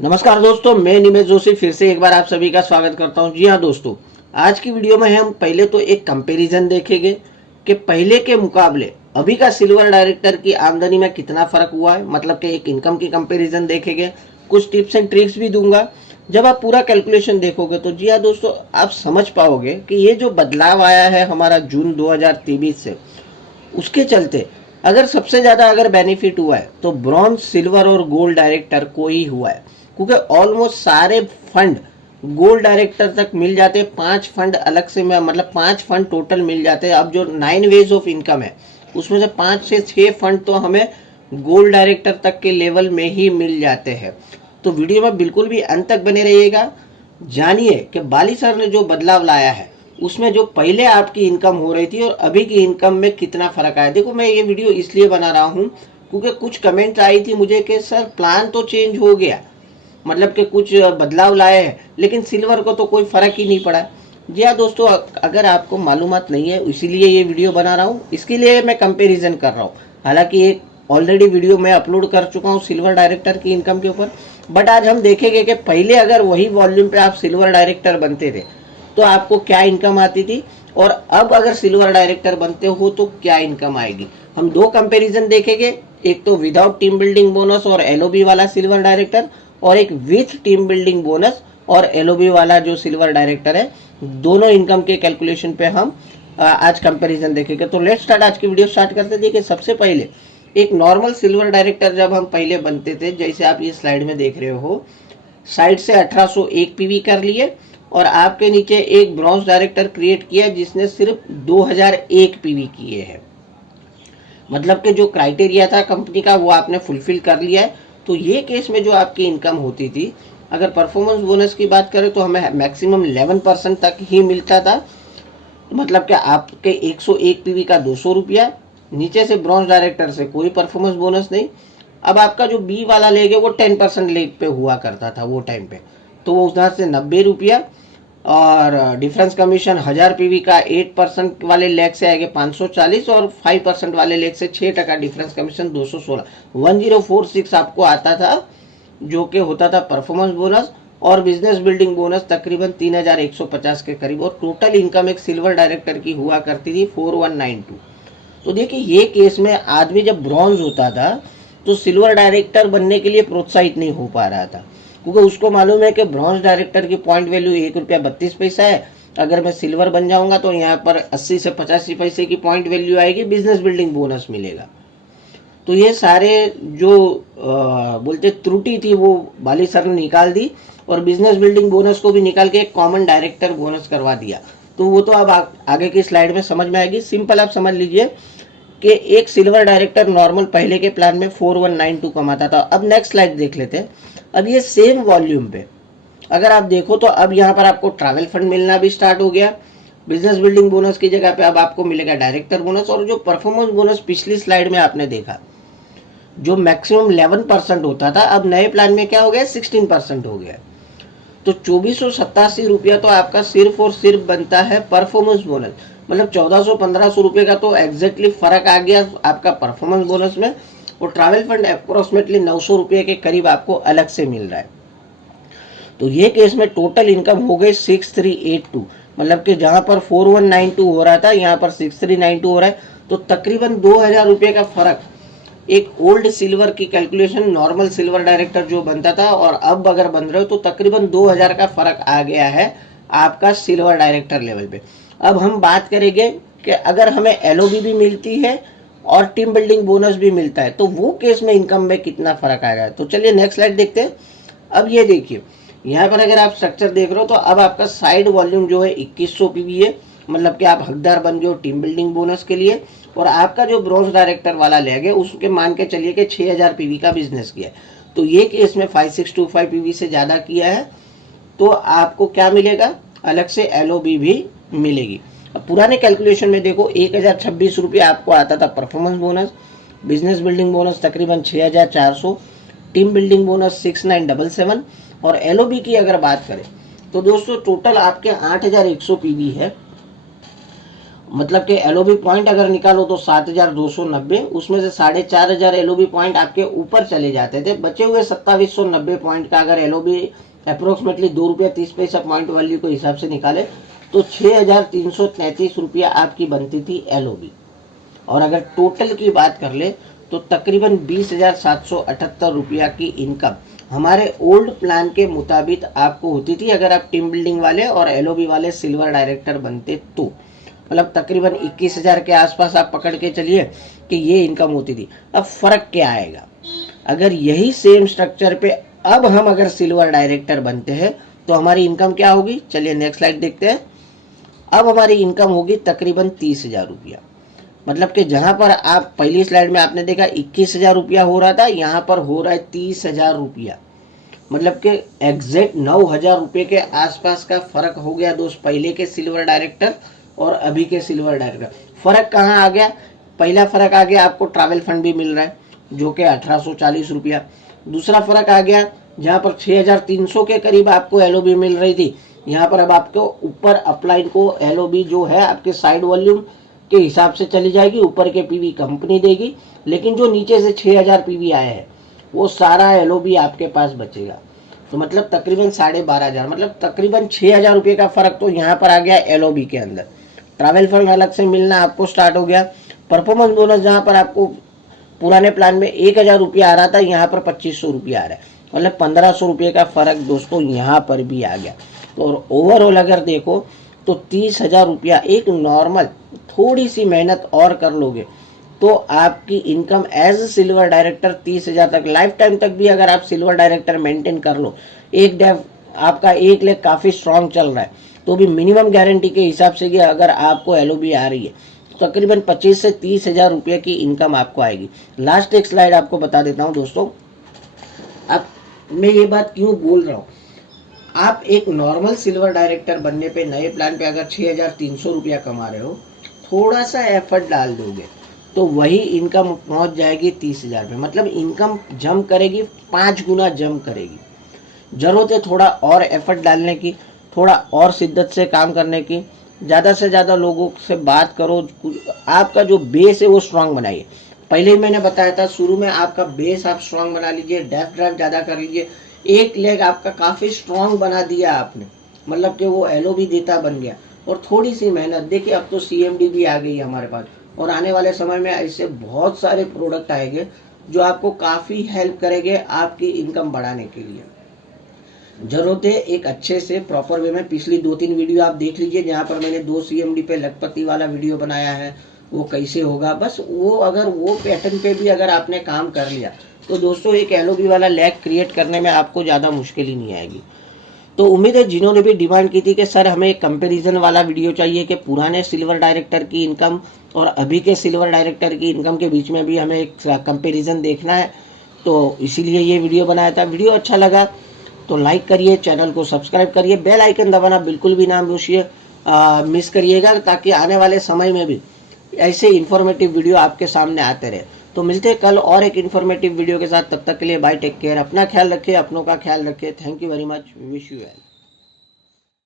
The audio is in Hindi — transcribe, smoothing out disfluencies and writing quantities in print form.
नमस्कार दोस्तों, मैं निमेश जोशी फिर से एक बार आप सभी का स्वागत करता हूं। जी हाँ दोस्तों, आज की वीडियो में हम पहले तो एक कंपैरिजन देखेंगे कि पहले के मुकाबले अभी का सिल्वर डायरेक्टर की आमदनी में कितना फर्क हुआ है। मतलब कि एक इनकम की कंपैरिजन देखेंगे, कुछ टिप्स एंड ट्रिक्स भी दूंगा। जब आप पूरा कैलकुलेशन देखोगे तो जी हाँ दोस्तों, आप समझ पाओगे कि ये जो बदलाव आया है हमारा जून 2023 से, उसके चलते अगर सबसे ज्यादा अगर बेनिफिट हुआ है तो ब्रॉन्ज, सिल्वर और गोल्ड डायरेक्टर को ही हुआ है। क्योंकि ऑलमोस्ट सारे फंड गोल्ड डायरेक्टर तक मिल जाते हैं। 5 फंड अलग से मतलब 5 फंड टोटल मिल जाते हैं। अब जो 9 वेज ऑफ इनकम है उसमें से 5 से 6 फंड तो हमें गोल्ड डायरेक्टर तक के लेवल में ही मिल जाते हैं। तो वीडियो में बिल्कुल भी अंत तक बने रहिएगा। जानिए कि बाली सर ने जो बदलाव लाया है उसमें जो पहले आपकी इनकम हो रही थी और अभी की इनकम में कितना फर्क आया। देखो, मैं ये वीडियो इसलिए बना रहा हूँ क्योंकि कुछ कमेंट आई थी मुझे कि सर प्लान तो चेंज हो गया, मतलब कि कुछ बदलाव लाए हैं, लेकिन सिल्वर को तो कोई फर्क ही नहीं पड़ा। जी हाँ दोस्तों, अगर आपको मालूमात नहीं है इसीलिए ये वीडियो बना रहा हूँ, इसके लिए मैं कंपैरिजन कर रहा हूँ। हालांकि एक ऑलरेडी वीडियो मैं अपलोड कर चुका हूँ सिल्वर डायरेक्टर की इनकम के ऊपर, बट आज हम देखेंगे कि पहले अगर वही वॉल्यूम पे आप सिल्वर डायरेक्टर बनते थे तो आपको क्या इनकम आती थी, और अब अगर सिल्वर डायरेक्टर बनते हो तो क्या इनकम आएगी। हम दो कंपैरिजन देखेंगे, एक तो विदाउट टीम बिल्डिंग बोनस और एलओबी वाला सिल्वर डायरेक्टर, और एक विथ टीम बिल्डिंग बोनस और एलओबी वाला जो सिल्वर डायरेक्टर है। दोनों इनकम के कैलकुलेशन पे हम आज कंपैरिजन देखेंगे। तो लेट्स स्टार्ट, आज की वीडियो स्टार्ट करते। देखिए, सबसे पहले एक नॉर्मल सिल्वर डायरेक्टर जब हम पहले बनते थे, जैसे आप ये स्लाइड में देख रहे हो, साइड से 1801 पीवी कर लिए और आपके नीचे एक ब्रॉन्ज डायरेक्टर क्रिएट किया जिसने सिर्फ 2001 पीवी किए हैं। मतलब कि जो क्राइटेरिया था कंपनी का वो आपने फुलफिल कर लिया है। तो ये केस में जो आपकी इनकम होती थी, अगर परफॉर्मेंस बोनस की बात करें तो हमें मैक्सिमम 11% तक ही मिलता था। मतलब कि आपके 101 पीवी का 200 रुपया, नीचे से ब्रॉन्ज डायरेक्टर से कोई परफॉर्मेंस बोनस नहीं। अब आपका जो बी वाला लेग है वो 10% लेग पे हुआ करता था वो टाइम पे, तो वो उधर से 90 रुपया, और डिफरेंस कमीशन 1000 पीवी का 8% वाले लेग से आएगा 540, और 5% वाले लेग से 6% डिफरेंस कमीशन 216, 1046 आपको आता था, जो कि होता था परफॉर्मेंस बोनस और बिजनेस बिल्डिंग बोनस तकरीबन 3150 के करीब। और टोटल इनकम एक सिल्वर डायरेक्टर की हुआ करती थी 4192। तो देखिए, ये केस में आदमी जब ब्रॉन्ज होता था तो सिल्वर डायरेक्टर बनने के लिए प्रोत्साहित नहीं हो पा रहा था, क्योंकि उसको मालूम है कि ब्रॉन्ज डायरेक्टर की पॉइंट वैल्यू 1 रुपया 32 पैसा है। अगर मैं सिल्वर बन जाऊंगा तो यहाँ पर 80 से 85 पैसे की पॉइंट वैल्यू आएगी, बिजनेस बिल्डिंग बोनस मिलेगा। तो ये सारे जो बोलते त्रुटि थी वो बाली सर ने निकाल दी, और बिजनेस बिल्डिंग बोनस को भी निकाल के एक कॉमन डायरेक्टर बोनस करवा दिया। तो वो तो अब आगे की स्लाइड में समझ में आएगी। सिंपल आप समझ लीजिए कि एक सिल्वर डायरेक्टर नॉर्मल पहले के प्लान में 4192 कमाता था। अब नेक्स्ट स्लाइड देख लेते हैं। अब ये सेम वॉल्यूम पे अगर आप देखो तो अब यहाँ पर आपको ट्रैवल फंड मिलना भी स्टार्ट हो गया। बिजनेस बिल्डिंग बोनस की जगह पे अब आपको मिलेगा डायरेक्टर बोनस, और जो परफॉर्मेंस बोनस पिछली स्लाइड में आपने देखा जो मैक्सिमम 11% होता था, अब नए प्लान में क्या हो गया, 16% हो गया। तो 2487 रुपया तो आपका सिर्फ और सिर्फ बनता है परफॉर्मेंस बोनस। मतलब 1400-1500 रुपये का तो एग्जैक्टली फर्क आ गया आपका परफॉर्मेंस बोनस में। और ट्रैवल फंड अप्रोक्सीमेटली 900 रुपये के करीब आपको अलग से मिल रहा है। तो ये केस में टोटल इनकम हो गई 6382। मतलब कि जहां पर 4192 हो रहा था यहाँ पर 6392 हो रहा है। तो तकरीबन 2000 रुपये का फर्क एक ओल्ड सिल्वर की कैलकुलेशन, नॉर्मल सिल्वर डायरेक्टर जो बनता था और अब अगर बन रहे हो तो तकरीबन 2000 का फर्क आ गया है आपका सिल्वर डायरेक्टर लेवल पे। अब हम बात करेंगे कि अगर हमें एलओबी भी मिलती है और टीम बिल्डिंग बोनस भी मिलता है तो वो केस में इनकम में कितना फर्क आएगा। तो चलिए नेक्स्ट स्लाइड देखते हैं। अब ये देखिए, यहाँ पर अगर आप स्ट्रक्चर देख रहे हो तो अब आपका साइड वॉल्यूम जो है 2100 पीवी है। मतलब कि आप हकदार बन गए हो टीम बिल्डिंग बोनस के लिए। और आपका जो ब्रॉन्ज डायरेक्टर वाला लेग है उसके मान के चलिए कि 6000 पीवी का बिजनेस किया है, तो ये केस में 5625 पीवी से ज़्यादा किया है तो आपको क्या मिलेगा, अलग से एलओबी भी मिलेगी। अब पुराने कैलकुलेशन में देखो 1026 रुपया आपको आता था performance bonus, business building bonus तकरीबन 6400, टीम बिल्डिंग बोनस 6977, और एलओबी की अगर बात करें तो दोस्तों टोटल आपके 8100 पीवी है। मतलब कि एलओबी पॉइंट अगर निकालो तो 7,290, उसमें से 4,500 एलओबी पॉइंट आपके ऊपर चले जाते थे। बचे हुए 2,790 पॉइंट का अगर एलओबी अप्रोक्सीमेटली ₹2.30 पॉइंट वैल्यू के हिसाब से निकाले तो 6,333 रुपया आपकी बनती थी एलओबी। और अगर टोटल की बात कर ले तो तकरीबन 20,778 रुपया की इनकम हमारे ओल्ड प्लान के मुताबिक आपको होती थी अगर आप टीम बिल्डिंग वाले और एलओबी वाले सिल्वर डायरेक्टर बनते तो। मतलब तकरीबन 21,000 के आसपास आप पकड़ के चलिए कि ये इनकम होती थी। अब फर्क क्या आएगा, अगर यही सेम स्ट्रक्चर पे अब हम अगर सिल्वर डायरेक्टर बनते हैं तो हमारी इनकम क्या होगी। चलिए नेक्स्ट स्लाइड देखते हैं। अब हमारी इनकम होगी तकरीबन 30,000 रुपया। मतलब कि जहां पर आप पहली स्लाइड में आपने देखा 21,000 रुपया हो रहा था, यहाँ पर हो रहा है 30,000 रुपया। मतलब कि एग्जैक्ट 9,000 रुपये के आसपास का फर्क हो गया दोस्त, पहले के सिल्वर डायरेक्टर और अभी के सिल्वर डायरेक्टर। फर्क कहाँ आ गया, पहला फर्क आ गया आपको ट्रैवल फंड भी मिल रहा है जो कि 1840 रुपया। दूसरा फर्क आ गया जहाँ पर 6,300 के करीब आपको एलओबी मिल रही थी, यहाँ पर अब आपको ऊपर अपलाइन को एलओबी जो है आपके साइड वॉल्यूम के हिसाब से चली जाएगी, ऊपर के पीवी कंपनी देगी, लेकिन जो नीचे से 6,000 पीवी आया है वो सारा एलओबी आपके पास बचेगा। तो मतलब तकरीबन 12,500, मतलब तकरीबन 6,000 रुपये का फर्क तो यहाँ पर आ गया एलओबी के अंदर। ट्रैवल फंड अलग से मिलना आपको स्टार्ट हो गया। परफॉर्मेंस बोनस जहाँ पर आपको पुराने प्लान में 1,000 रुपया आ रहा था, यहाँ पर 2,500 रुपया आ रहा है, मतलब 1,500 रुपये का फर्क दोस्तों यहाँ पर भी आ गया। और ओवरऑल अगर देखो तो 30,000 रुपया एक नॉर्मल थोड़ी सी मेहनत और कर लोगे तो आपकी इनकम एज सिल्वर डायरेक्टर 30,000 तक लाइफ टाइम तक भी अगर आप सिल्वर डायरेक्टर मेंटेन कर लो, एक डेव आपका 1 लेग काफ़ी स्ट्रांग चल रहा है तो भी मिनिमम गारंटी के हिसाब से कि अगर आपको एलओबी आ रही है तो तकरीबन 25 से 30,000 रुपये की इनकम आपको आएगी। लास्ट एक स्लाइड आपको बता देता हूँ दोस्तों। अब मैं ये बात क्यों बोल रहा हूँ, आप एक नॉर्मल सिल्वर डायरेक्टर बनने पे नए प्लान पे अगर 6,300 रुपया कमा रहे हो, थोड़ा सा एफर्ट डाल दोगे तो वही इनकम पहुंच जाएगी 30,000 पे। मतलब इनकम जम करेगी, 5 गुना जम करेगी। जरूरत है थोड़ा और एफर्ट डालने की, थोड़ा और शिद्दत से काम करने की, ज़्यादा से ज़्यादा लोगों से बात करो, आपका जो बेस है वो स्ट्रांग बनाइए। पहले ही मैंने बताया था शुरू में, आपका बेस आप स्ट्रांग बना लीजिए, डेप्थ ड्राइव ज़्यादा कर लीजिए। एक लेग आपका काफ़ी स्ट्रांग बना दिया आपने, मतलब कि वो एलओबी देता बन गया। और थोड़ी सी मेहनत, देखिए अब तो सीएमडी भी आ गई है हमारे पास, और आने वाले समय में ऐसे बहुत सारे प्रोडक्ट आएंगे जो आपको काफ़ी हेल्प करेंगे आपकी इनकम बढ़ाने के लिए। जरूरत है एक अच्छे से प्रॉपर वे में, पिछली 2-3 वीडियो आप देख लीजिए जहाँ पर मैंने 2 सीएमडी पे लखपति वाला वीडियो बनाया है, वो कैसे होगा। बस वो अगर वो पैटर्न पे भी अगर आपने काम कर लिया तो दोस्तों एक एलओबी वाला लैग क्रिएट करने में आपको ज़्यादा मुश्किल ही नहीं आएगी। तो उम्मीद है जिन्होंने भी डिमांड की थी कि सर हमें एक कंपैरिजन वाला वीडियो चाहिए कि पुराने सिल्वर डायरेक्टर की इनकम और अभी के सिल्वर डायरेक्टर की इनकम के बीच में भी हमें एक कंपैरिजन देखना है, तो इसीलिए ये वीडियो बनाया था। वीडियो अच्छा लगा तो लाइक करिए, चैनल को सब्सक्राइब करिए, बेल आइकन दबाना बिल्कुल भी ना मिस करिएगा, ताकि आने वाले समय में भी ऐसे इन्फॉर्मेटिव वीडियो आपके सामने आते रहे। तो मिलते हैं कल और एक इन्फॉर्मेटिव वीडियो के साथ, तब तक के लिए बाय, टेक केयर, अपना ख्याल रखिए, अपनों का ख्याल रखिए। Thank you very much, wish you well.